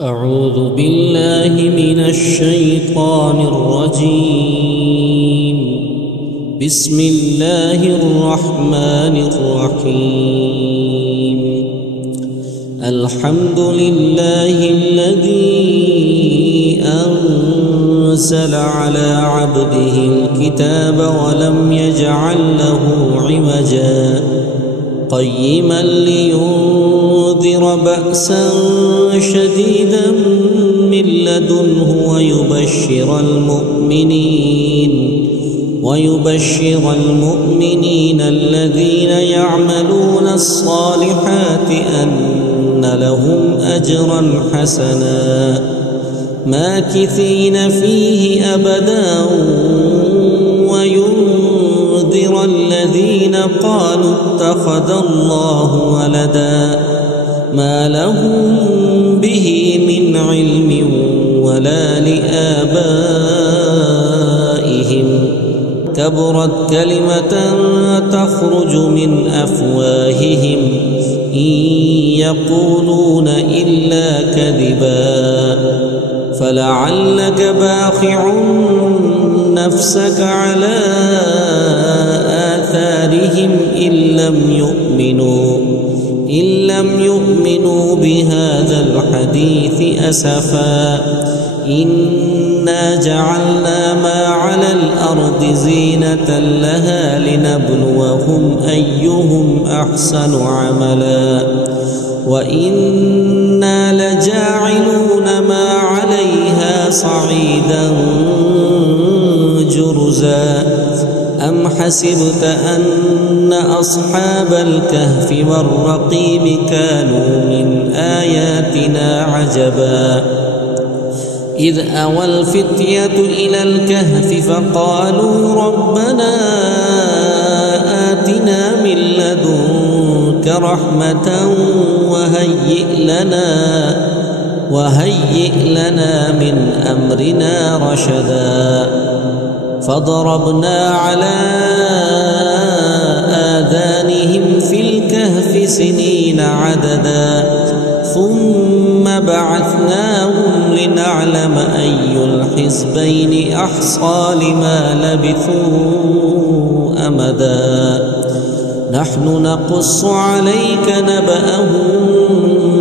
أعوذ بالله من الشيطان الرجيم. بسم الله الرحمن الرحيم. الحمد لله الذي أنزل على عبده الكتاب ولم يجعل له عوجا قيما لينذر بأسا شديدا من لدنه ويبشر المؤمنين الذين يعملون الصالحات أن لهم أجرا حسنا ماكثين فيه أبدا وينذر الذين قالوا اتخذ الله ولدا ما لهم به من علم ولا لآبائهم كبرت كلمة تخرج من أفواههم إن يقولون إلا كذبا فلعلك باخع نفسك على آثارهم إن لم يؤمنوا بهذا الحديث أسفا إنا جعلنا ما على الأرض زينة لها لنبلوهم أيهم أحسن عملا وإنا لجاعلون ما عليها صعيدا جرزا أم حسبت أن أصحاب الكهف والرقيم كانوا من آياتنا عجبا إذ أوى الفتية إلى الكهف فقالوا ربنا آتنا من لدنك رحمة وهيئ لنا من أمرنا رشدا فضربنا على آذانهم في الكهف سنين عددا ثم بعثناهم لنعلم أي الحزبين أحصى لما لبثوا أمدا نحن نقص عليك نبأهم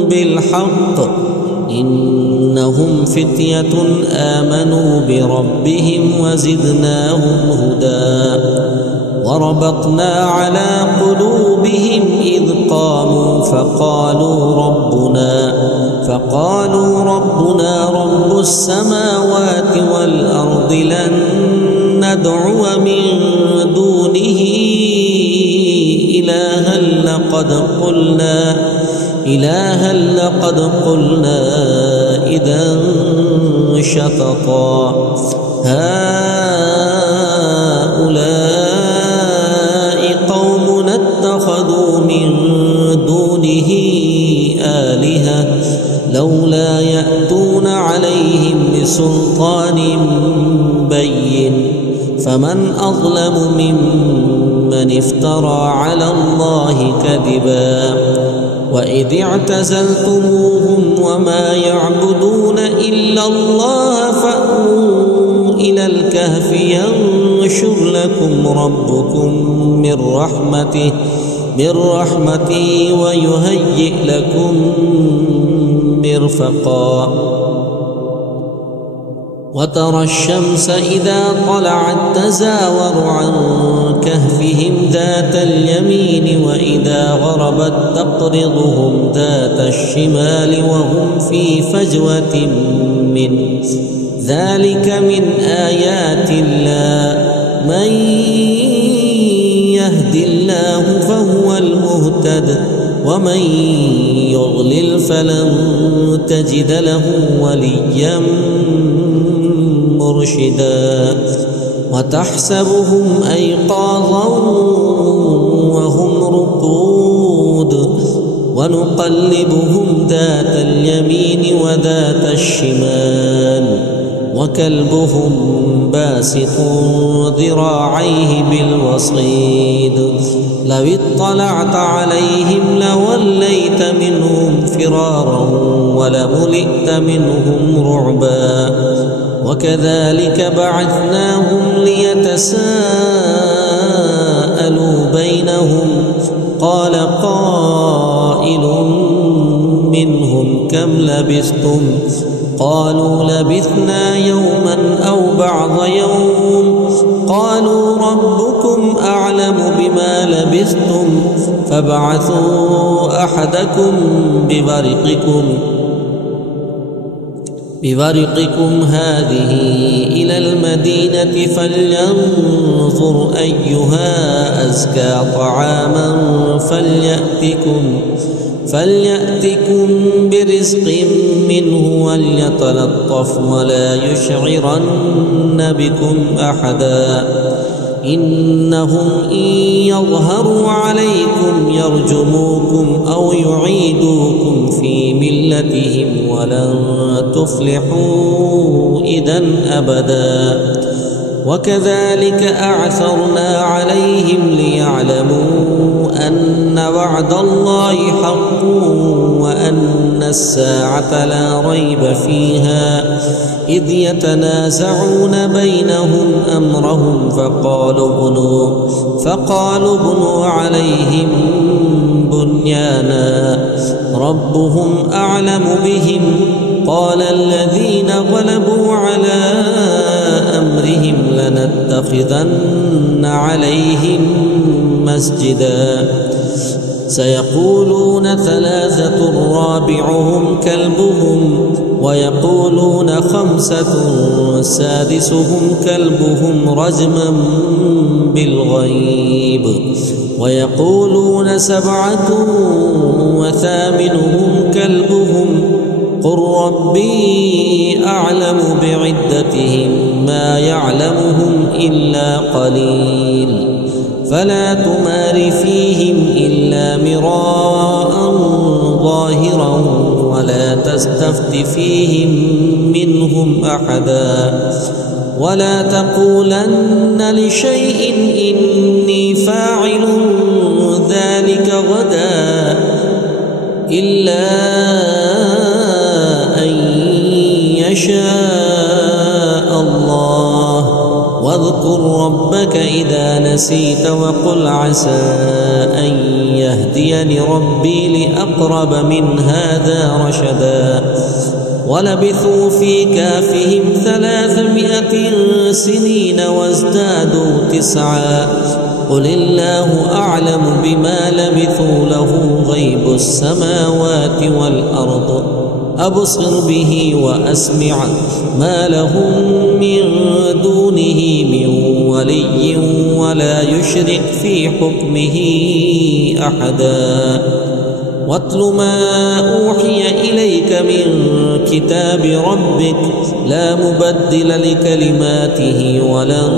بالحق إنهم فتية آمنوا بربهم وزدناهم هدى وربطنا على قلوبهم إذ قاموا فقالوا ربنا رب السماوات والأرض لن ندعو من دونه إلها لقد قلنا إذا شططا هؤلاء قومنا اتخذوا من دونه آلهة لولا يأتون عليهم بسلطان بين فمن أظلم ممن افترى على الله كذبا وإذ اعتزلتموهم وما يعبدون إلا الله فأووا إلى الكهف ينشر لكم ربكم من رحمته ويهيئ لكم مرفقا وترى الشمس إذا طلعت تزاور عن كهفهم ذات اليمين وإذا غربت تقرضهم ذات الشمال وهم في فجوة من ذلك من آيات الله من يهد الله فهو المهتد ومن يضلل فلن تجد له وليا مرشدا وتحسبهم أيقاظا وهم رقود ونقلبهم ذات اليمين وذات الشمال وكلبهم باسط ذراعيه بالوصيد لو اطلعت عليهم لوليت منهم فرارا ولملئت منهم رعبا. وكذلك بعثناهم ليتساءلوا بينهم قال قائل منهم كم لبثتم قالوا لبثنا يوما أو بعض يوم قالوا ربكم أعلم بما لبثتم فابعثوا أحدكم ببرقكم هذه إلى المدينة فلينظر أيها أزكى طعاما فليأتكم برزق منه وليتلطف ولا يشعرن بكم أحدا إنهم إن يظهروا عليكم يرجموكم أو يعيدوكم في ملتهم ولن تفلحوا إذا أبدا. وكذلك أعثرنا عليهم ليعلموا أن وعد الله حق وأن الساعة لا ريب فيها إذ يتنازعون بينهم أمرهم فقالوا ابنوا عليهم بنيانا ربهم أعلم بهم قال الذين غلبوا على أمرهم لنتخذن عليهم مسجدا سيقولون ثلاثة رابعهم كلبهم ويقولون خمسة سادسهم كلبهم رجما بالغيب ويقولون سبعة وثامنهم كلبهم قل ربي أعلم بعدتهم ما يعلمهم إلا قليل فلا تمار فيهم إلا مراء ظاهرا ولا تستفت فيهم منهم أحدا ولا تقولن لشيء إني فاعل ذلك غدا إلا أن يشاء الله واذكر ربك إذا نسيت وقل عسى أن يهديني ربي لأقرب من هذا رشدا ولبثوا في كهفهم 300 سنين وازدادوا 9 قل الله أعلم بما لبثوا له غيب السماوات والأرض أبصر به وأسمع ما لهم من دونه من ولي ولا يشرك في حكمه أحدا واتل ما أوحي إليك من كتاب ربك لا مبدل لكلماته ولن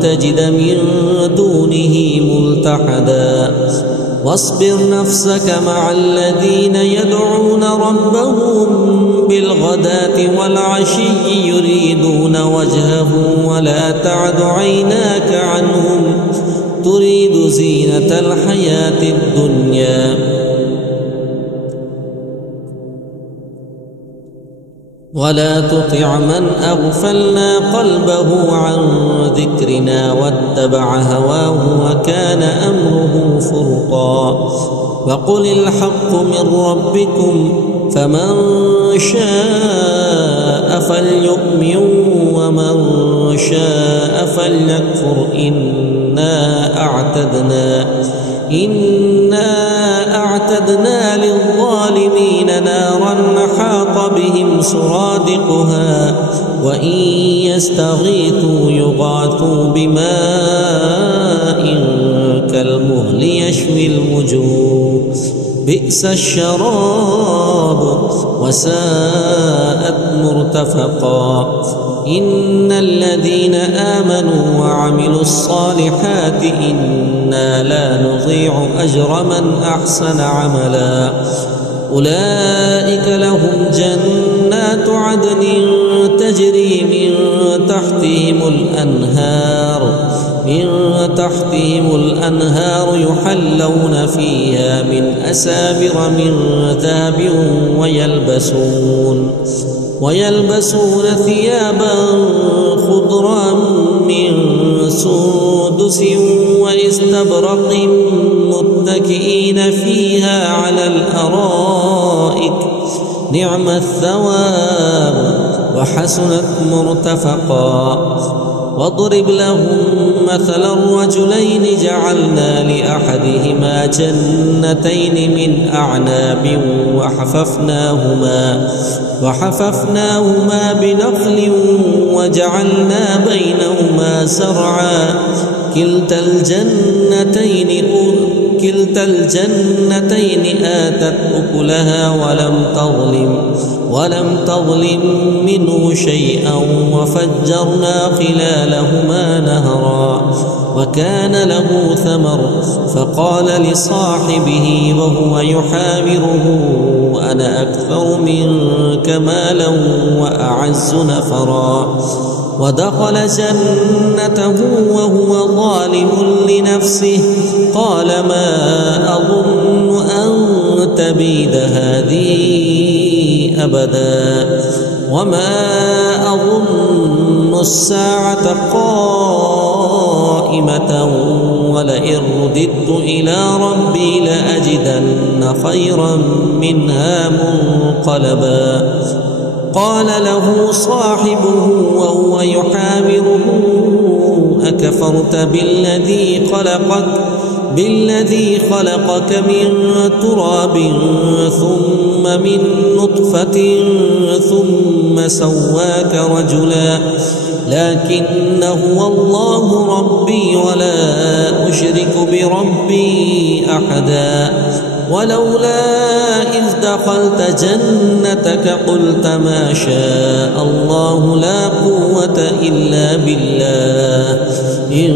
تجد من دونه ملتحدا واصبر نفسك مع الذين يدعون ربهم بالغداة والعشي يريدون وجهه ولا تعد عيناك عنهم تريد زينة الحياة الدنيا ولا تطع من أغفلنا قلبه عن ذكرنا واتبع هواه وكان أمره فرطا وقل الحق من ربكم فمن شاء فليؤمن ومن شاء فليكفر إنا أعتدنا للظالمين نارا حاط بهم سرادقها وإن يستغيثوا يغاثوا بماء كالمهل يشوي الوجوه بئس الشراب وساءت مرتفقا إن الذين آمنوا وعملوا الصالحات إنا لا نضيع أجر من أحسن عملا أولئك لهم جنات عدن تجري من تحتهم الأنهار من تحتهم الأنهار يحلون فيها من أساور من ذهب ويلبسون ثيابا خضرا من سندس واستبرق متكئين فيها على الأرائك نعم الثواب وحسنت مرتفقا. واضرب لهم مثل الرجلين جعلنا لأحدهما جنتين من أعناب وحففناهما بنخل وجعلنا بينهما زرعا كلتا الجنتين آتت أكلها ولم تظلم منه شيئا وفجرنا خلالهما نهرا وكان له ثمر فقال لصاحبه وهو يحاوره أنا أكثر منك مالا وأعز نفرا. ودخل جنته وهو ظالم لنفسه قال ما أظن أن تبيد هذه أبدا وما أظن الساعة قائمة ولئن رددت إلى ربي لأجدن خيرا منها منقلبا. قال له صاحبه وهو يحاوره أكفرت بالذي خلقك من تراب ثم من نطفة ثم سواك رجلا لكن هو الله ربي ولا أشرك بربي أحدا. ولولا إذ دخلت جنتك قلت ما شاء الله لا قوة إلا بالله إن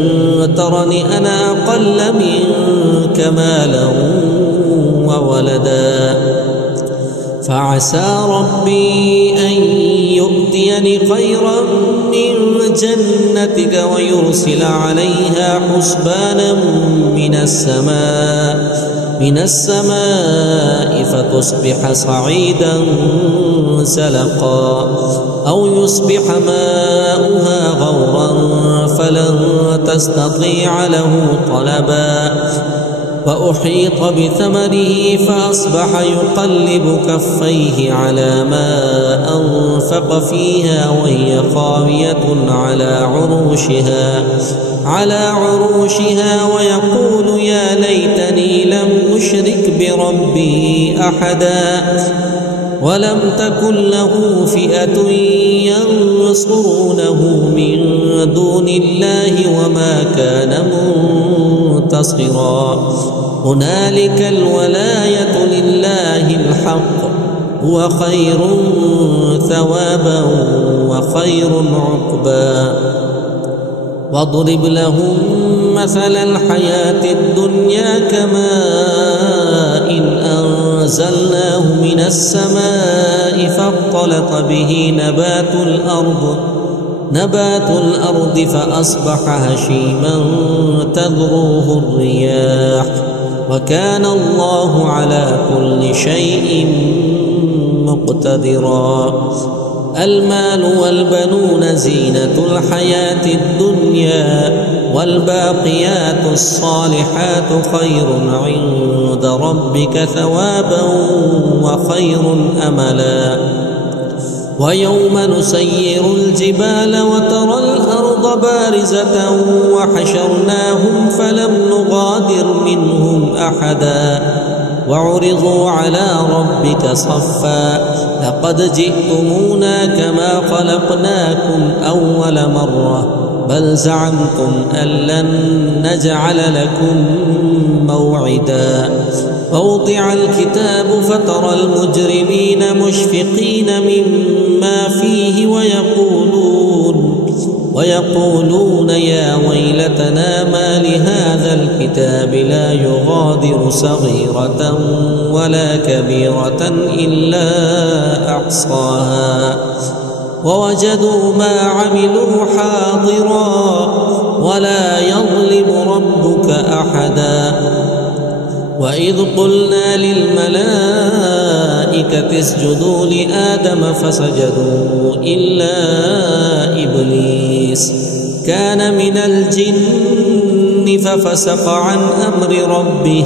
ترني أنا أقل منك مالا وولدا فعسى ربي أن يؤتيني خيرا من جنتك ويرسل عليها حسبانا من السماء فتصبح صعيدا زلقا أو يصبح ماؤها غورا فلن تستطيع له طلبا. وأحيط بثمره فأصبح يقلب كفيه على ما أنفق فيها وهي خاوية على عروشها ويقول يا ليتني لم أشرك بربي أحدا ولم تكن له فئة ينصرونه من دون الله وما كان منتصرا. هنالك الولاية لله الحق هو خير ثوابا وخير عقبا. واضرب لهم مثل الحياة الدنيا كماء أنزلناه من السماء فاختلط به نبات الأرض فأصبح هشيما تذروه الرياح وكان الله على كل شيء مقتدرا. المال والبنون زينة الحياة الدنيا والباقيات الصالحات خير عند ربك ثوابا وخير أملا. ويوم نسير الجبال وترى الأرض بارزة وحشرناهم فلم نغادر منهم أحدا وعرضوا على ربك صفا لقد جئتمونا كما خلقناكم أول مرة بل زعمتم أن لن نجعل لكم موعدا. ووضع الكتاب فترى المجرمين مشفقين مما فيه ويقولون يا ويلتنا ما لهذا الكتاب لا يغادر صغيرة ولا كبيرة إلا أحصاها ووجدوا ما عملوا حاضرا ولا يظلم ربك أحدا وإذ قلنا للملائكة اسجدوا لآدم فسجدوا إلا إبليس كان من الجن ففسق عن أمر ربه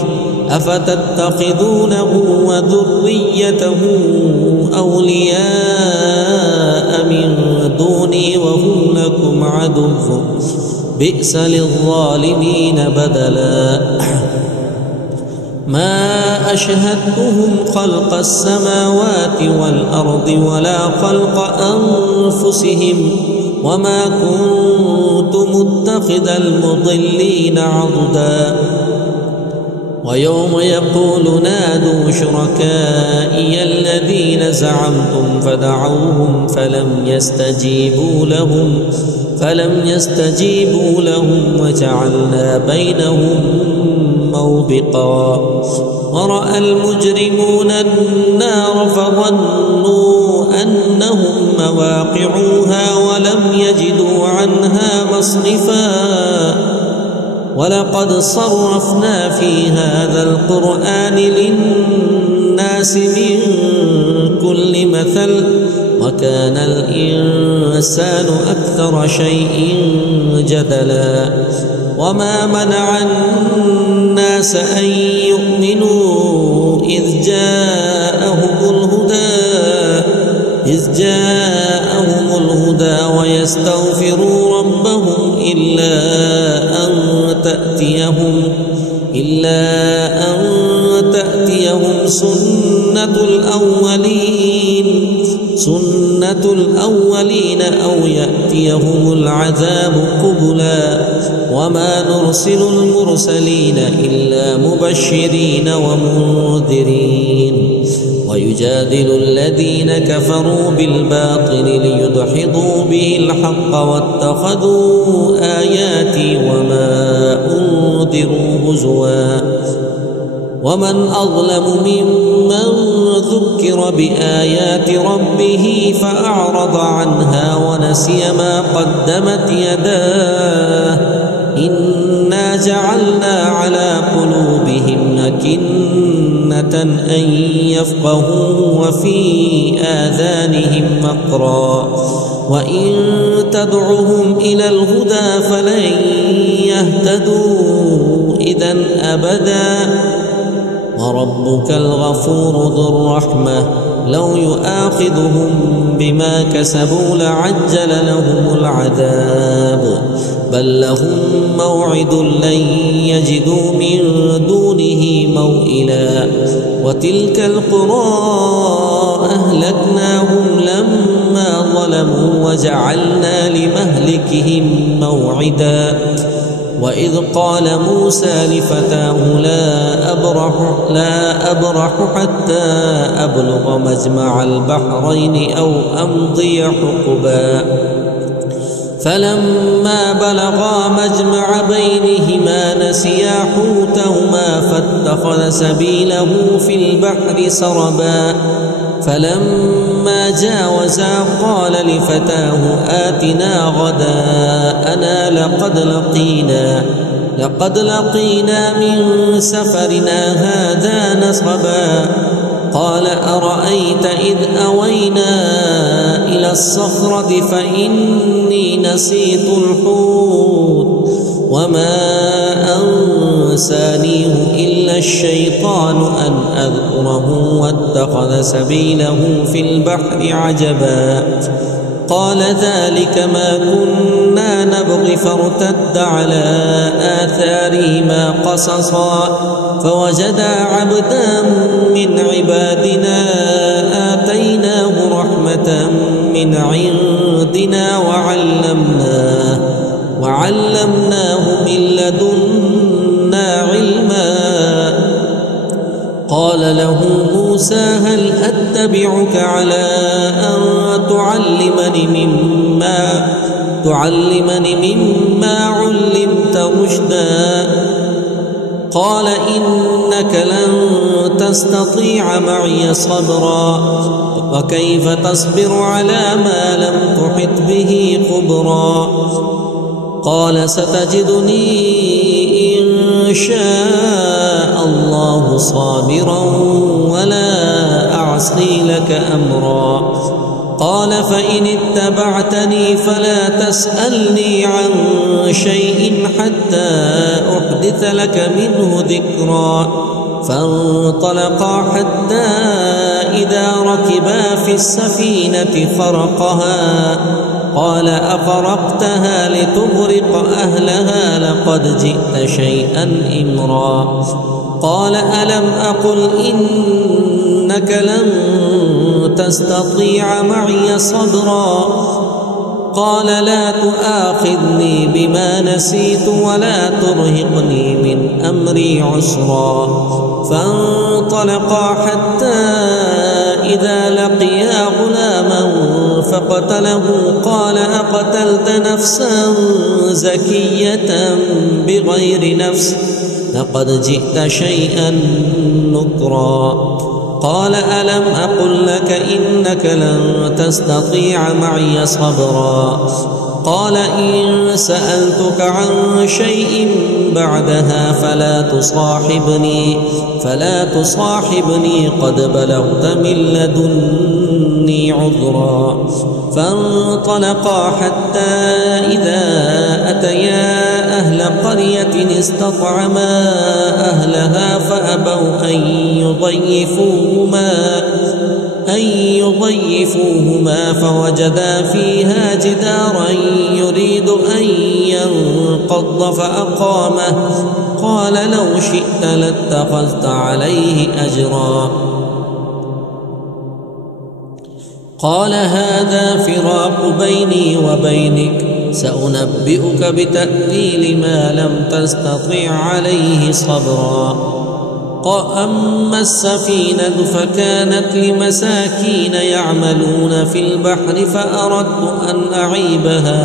أفتتخذونه وذريته أولياء من دوني وهم لكم عدو بئس للظالمين بدلا ما أشهدتهم خلق السماوات والأرض ولا خلق أنفسهم وما كنت متخذ المضلين عضدا ويوم يقول نادوا شركائي الذين زعمتم فدعوهم فلم يستجيبوا لهم وجعلنا بينهم موبقا ورأى المجرمون النار فظنوا أنهم مواقعوها ولم يجدوا عنها مصرفا ولقد صرفنا في هذا القرآن للناس من كل مثل وكان الإنسان أكثر شيء جدلا وما منع الناس أن يؤمنوا إذ جاءهم الهدى ويستغفروا ربهم إلا أن تأتيهم سنة الأولين أو يأتيهم العذاب قبلا وما نرسل المرسلين إلا مبشرين ومنذرين ويجادل الذين كفروا بالباطل ليدحضوا به الحق واتخذوا آياتي وما أنذروا هزوا ومن أظلم ممن ذكر بآيات ربه فأعرض عنها ونسي ما قدمت يداه إنا جعلنا على قلوبهم أكنة أن يفقهوا وفي آذانهم وقرا وإن تدعهم إلى الهدى فلن يهتدوا إذا أبدا وربك الغفور ذو الرحمة لو يؤاخذهم بما كسبوا لعجل لهم العذاب بل لهم موعد لن يجدوا من دونه موئلا وتلك القرى أهلكناهم لما ظلموا وجعلنا لمهلكهم موعدا وإذ قال موسى لفتاه لا أبرح حتى أبلغ مجمع البحرين أو أمضي حقبا فلما بلغا مجمع بينهما نسيا حوتهما فاتخذ سبيله في البحر سربا فلما جاوزا قال لفتاه آتنا غداءنا لقد لقينا من سفرنا هذا نصبا قال أرأيت إذ أوينا إلى الصخرة فإني نسيت الحوت وما أنسانيه إلا الشيطان أن أذكره واتخذ سبيله في البحر عجبا قال ذلك ما كنا نبغي فارتد على آثارهما قصصا فوجدا عبدا من عبادنا آتيناه رحمة من عندنا وعلمناه من لدنا علما قال له موسى هل أتبعك على أن تعلمني مما علمت رشدا قال إنك لن تستطيع معي صبرا وكيف تصبر على ما لم تحط به خبرا قال ستجدني إن شاء الله صابرا ولا أعصي لك أمرا. قال فإن اتبعتني فلا تسألني عن شيء حتى أحدث لك منه ذكرا. فانطلقا حتى إذا ركبا في السفينة خرقها قال أخرقتها لتغرق أهلها لقد جئت شيئا إمرا. قال ألم أقل إنك لن تستطيع معي صبرا. قال لا تؤاخذني بما نسيت ولا ترهقني من أمري عسرا. فانطلقا حتى إذا لقيا غلاما فقتله قال أقتلت نفسا زكية بغير نفس لقد جئت شيئا نكرا. قال ألم أقل لك إنك لن تستطيع معي صبرا. قال إن سألتك عن شيء بعدها فلا تصاحبني قد بلغت من لدني عذرا. فانطلقا حتى إذا أتيا أهل قرية استطعما أهلها فأبوا أن يضيفوهما فوجدا فيها جدارا يريد أن ينقض فأقامه. قال لو شئت لاتخذت عليه أجرا. قال هذا فراق بيني وبينك سأنبئك بتأويل ما لم تستطع عليه صبرا. أما السفينة فكانت لمساكين يعملون في البحر فأردت أن أعيبها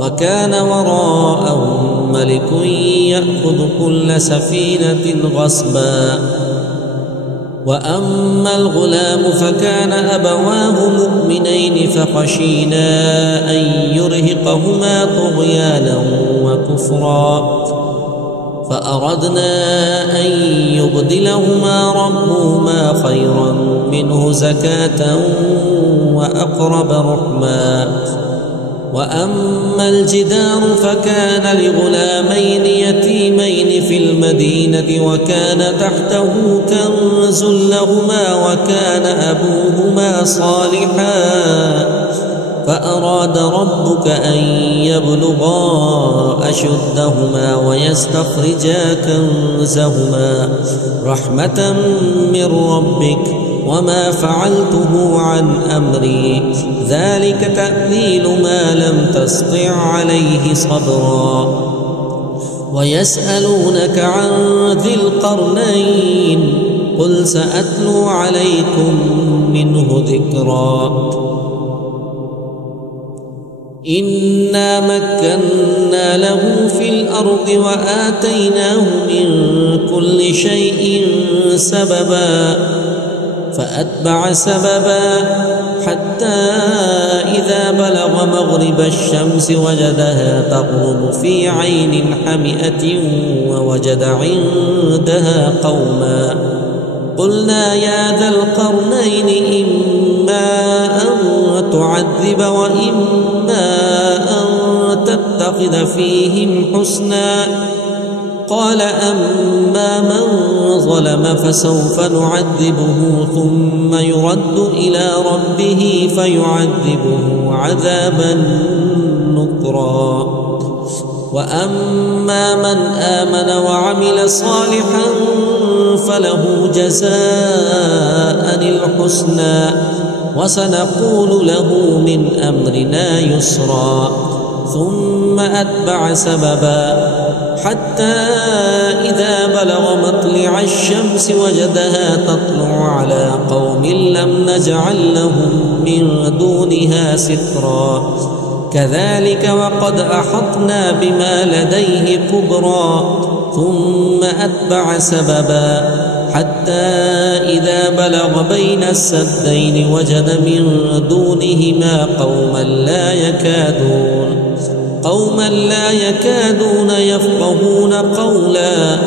وكان وراءهم ملك يأخذ كل سفينة غصبا. وأما الغلام فكان أبواه مؤمنين فخشينا أن يرهقهما طغيانا وكفرا فأردنا أن يبدلهما ربهما خيرا منه زكاة وأقرب رحما. وأما الجدار فكان لغلامين يتيمين في المدينة وكان تحته كنز لهما وكان أبوهما صالحا فأراد ربك أن يبلغا أشدهما ويستخرجا كنزهما رحمة من ربك وما فعلته عن أمري ذلك تأويل ما لم تسطع عليه صبرا. ويسألونك عن ذي القرنين قل سأتلو عليكم منه ذكرا. إنا مكنا له في الأرض وآتيناه من كل شيء سببا فأتبع سببا حتى إذا بلغ مغرب الشمس وجدها تغرب في عين حمئة ووجد عندها قوما قلنا يا ذا القرنين إما أن تعذب وإما أن تتخذ فيهم حسنا. قال أما من ظلم فسوف نعذبه ثم يرد إلى ربه فيعذبه عذابا نكرا. وأما من آمن وعمل صالحا فله جزاء الحسنى وسنقول له من أمرنا يسرا. ثم أتبع سببا حتى إذا بلغ مطلع الشمس وجدها تطلع على قوم لم نجعل لهم من دونها سترا. كذلك وقد أحطنا بما لديه كبرا. ثم أتبع سببا حتى إذا بلغ بين السدين وجد من دونهما قوما لا يكادون يفقهون قولا.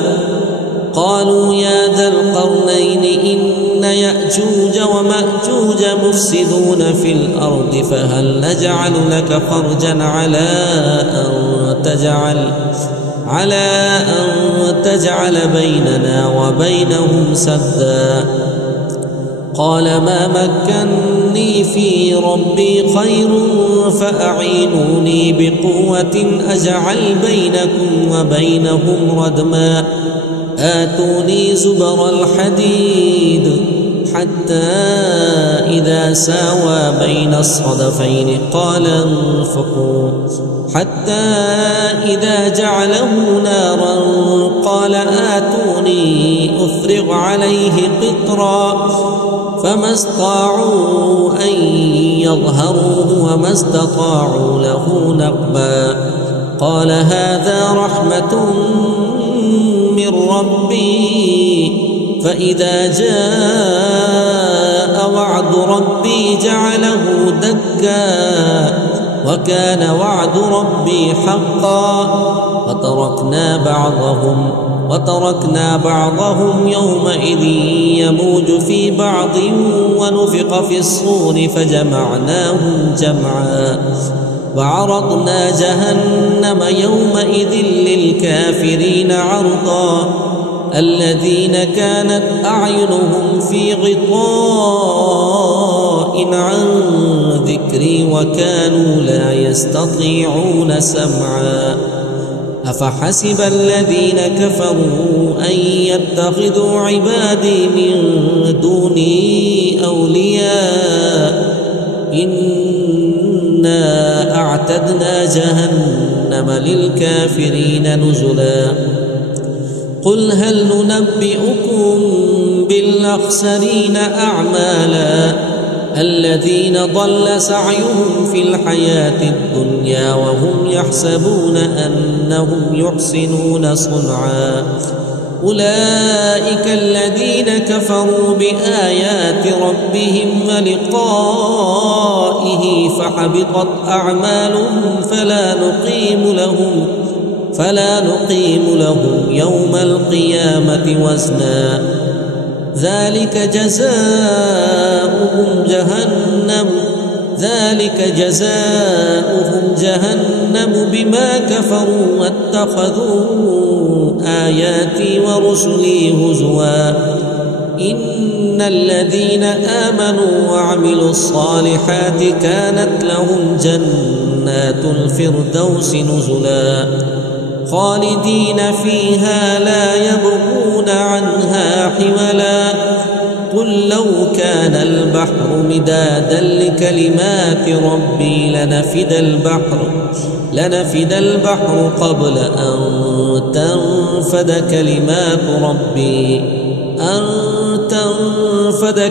قالوا يا ذا القرنين إن يأجوج ومأجوج مفسدون في الأرض فهل نجعل لك فرجا على أن تجعل بيننا وبينهم سدا. قال ما مكني في ربي خير فأعينوني بقوة أجعل بينكم وبينهم ردما. آتوني زبر الحديد حتى إذا ساوى بين الصدفين قال انفخوا حتى إذا جعله نارا قال آتوني أفرغ عليه قطرا. فما استطاعوا أن يظهروه وما استطاعوا له نقبا. قال هذا رحمة من ربي فإذا جاء وعد ربي جعله دكا وكان وعد ربي حقا. وتركنا بعضهم يومئذ يموج في بعض ونفخ في الصور فجمعناهم جمعا. وعرضنا جهنم يومئذ للكافرين عرضا. الذين كانت أعينهم في غطاء عن ذكري وكانوا لا يستطيعون سمعا. أفحسب الذين كفروا أن يتخذوا عبادي من دوني أولياء إنا أعتدنا جهنم للكافرين نزلا. قل هل ننبئكم بالأخسرين أعمالا الذين ضل سعيهم في الحياة الدنيا وهم يحسبون أنهم يحسنون صنعا. أولئك الذين كفروا بآيات ربهم ولقائه فحبطت أعمالهم فلا نقيم لهم يوم القيامة وزنا. ذلك جزاؤهم جهنم بما كفروا واتخذوا آياتي ورسلي هزوا. إن الذين آمنوا وعملوا الصالحات كانت لهم جنات الفردوس نزلا خالدين فيها لا يبغون عنها حولا. قل لو كان البحر مدادا لكلمات ربي لنفد البحر قبل أن تنفد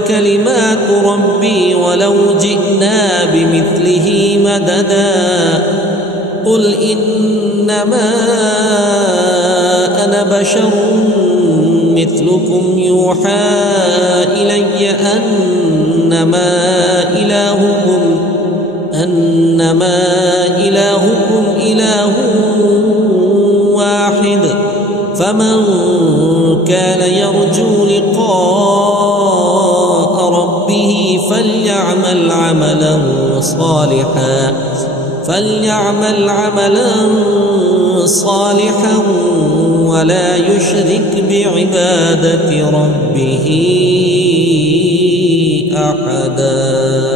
كلمات ربي ولو جئنا بمثله مددا. قل إنما أنا بشر مثلكم يوحى إلي أنما إلهكم إله واحد. فمن كان يرجو لقاء ربه فليعمل عملا صالحا ولا يشرك بعبادة ربه أحدا.